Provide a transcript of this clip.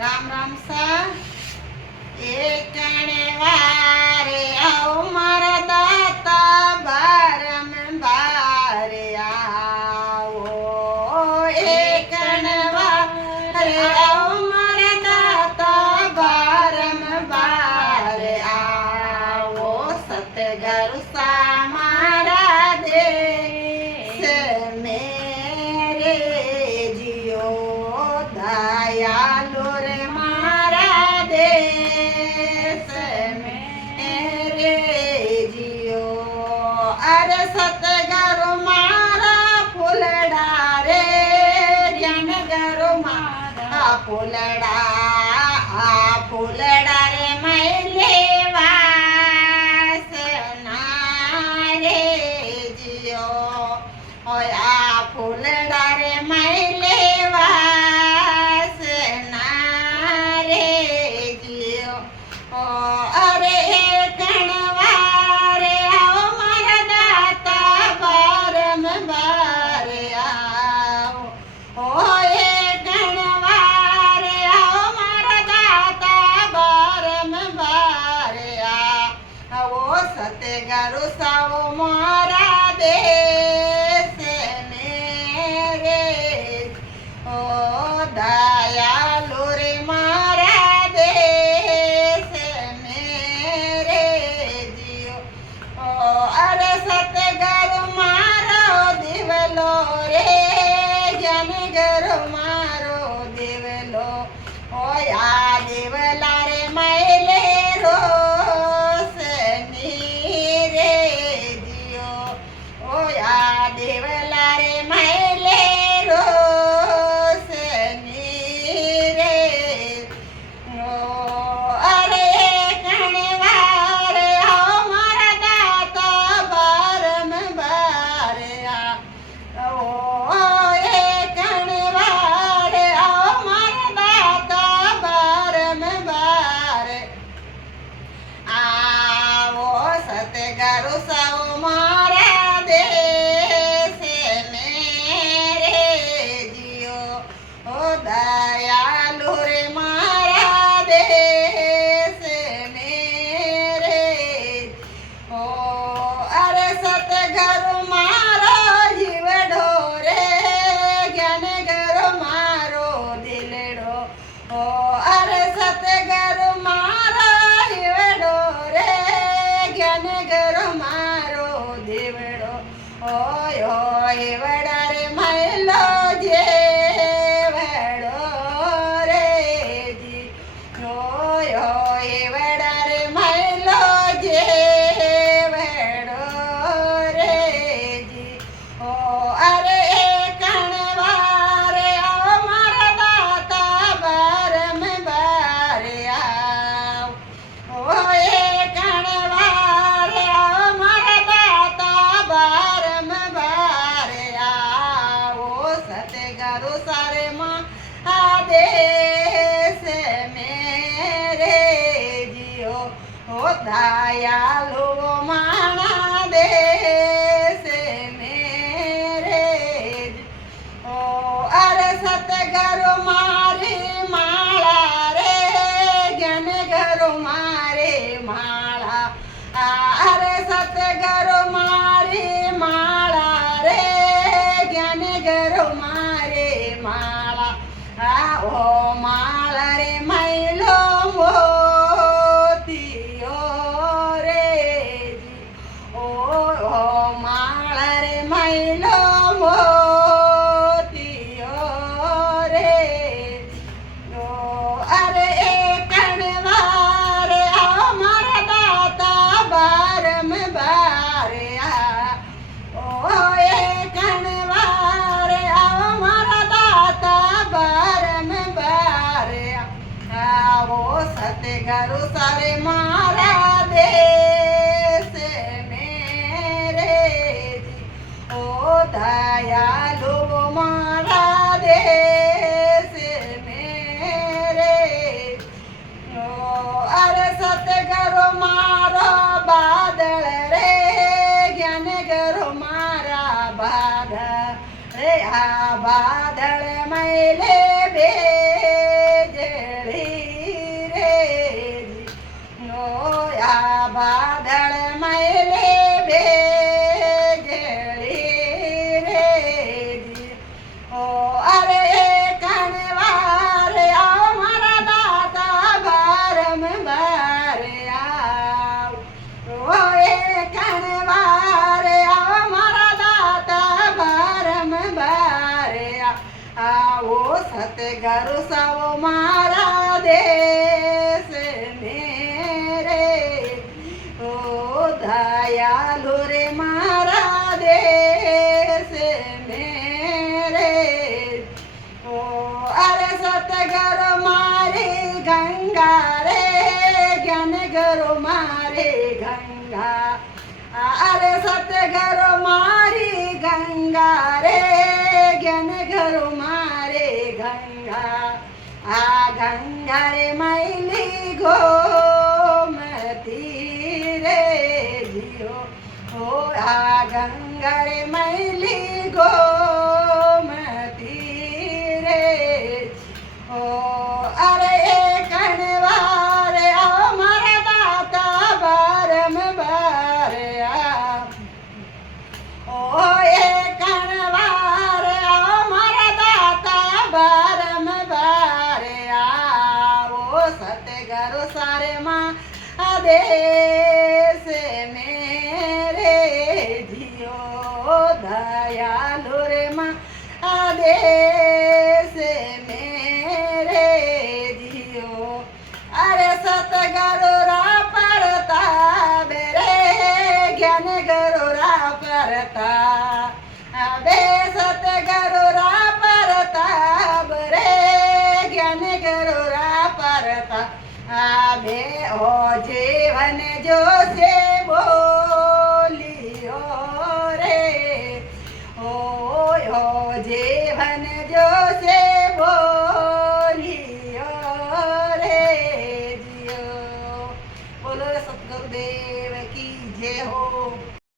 રામ રામ સા એકણે વારે આવો મારા દાતા બારમ બારે આવો એકણે વારે આવો મારા દાતા બારમ બારે આવો સતગુરુ સા મારા દેશ મેરે જીઓ દયાલુ રે મારા દેશ મેરે જીઓ અરે સતગુરુ મારા ફૂલડા રે જ્ઞાનગુરુ મારા ફૂલડા રે મૈલે વાસના રે જીઓ ઓય આ ફૂલડા રે મૈલે વાસના રે જીઓ અરે કણવારે આવો મારા દાતા બારમ બારે આવો ઓય કણવારે આવો મારા દાતા બારમ બારે આવો સતગુરુ સાવો મારા દેશ મેરે ઓ દયાલુ રે મારા દેશ મેરે જીઓ અરે સતગુરુ મારો દેવલો રે જ્ઞાનગુરુ મારો દેવલો ઓય આ દેવલા રે મૈલે રોશની રે જીઓ ઓય આ દેવલા રે મૈલે રોશની રે અરે કણવારે આવો મારા દાતા બારમ બારે ઓય કણવારે આવો મારા દાતા બારમ બારે આવો સતગુરુ સૌ મારા દેશ મેરે જીઓ ઓ દયાલુ રે મારા દેશ મેરે ઓ અરે સતગુરુ મારો જીવડો રે જ્ઞાનગુરુ મારો દિલડો ઓ અરે સતગુરુ મારો જીવડો રે જ્ઞાનગુરુ મારો દેવડો ઓય ઓય વડા રે મૈલો જેવડો રે જી ઓય ઓય વડા રે મૈલો જેવડો રે જી ઓ અરે કણવારે આવો મારા દાતા બારમ બારે આવ ઓય કણવારે આવો મારા દાતા બારમ બારે આવો સતગુરુ સારે મહાદેશ મેરે જીઓ ઓ દયાલુ માણા દેશ મેરે ઓ અરે સતગુરુ મારી માળા રે જ્ઞાનગુરુ મારે માળા અરે સતગુરુ મારી માળા રે જ્ઞાનગુરુ મારે માળા ઓ માળા રે મૈલો મોતીઓ રે જી ઓ માળા રે મૈલો મોતીઓ રે ઓ અરે કણવારે આવો મારા દાતા બારમ બારે ઓય કણવારે આવો મારા દાતા બારમ બારે આવો સતગુરુ સારે મારા દેશ મેરે જી ઓ દયાલુ મારા દેશ મેરે ઓ અરે સતગુરુ મારો બાદળ રે જ્ઞાનગુરુ મારા બાદળ રે આ બાદળ મૈલે બેજળે સતગુરુ સૌ મારા દેશ મેરે ઓ દયાલુ રે મારા દેશ મેરે ઓ અરે સતગુરુ મારી ગંગા રે જ્ઞાન ગુરુ મારે ગંગા અરે સતગુરુ મારી ગંગા રે જ્ઞાન ગુરુ મારે ગંગા આ ગંગા રે મૈલી ગોમતી રે જીઓ ઓ આ ગંગા રે મૈલી ગોમતી રે ઓ અરે એ કણવાર આવો મારા દાતા બારંબાર ઓ એ કણવાર આવો મારા દાતા બારંબાર આવો સતગુરુ સારે માં દેશ મેરે જીઓ દયાલુ રે માં દેશ મેરે જીઓ અરે સતગુરુ રા પરતાપ રે જ્ઞાન ગુરુ રા પરતાપ બે સતગુરુ રા પરતાપ રે જ્ઞાન ગુરુ રા પરતાપ બે ઓ જીવન જો છે બોલિયો રે ઓ જીવન જો છે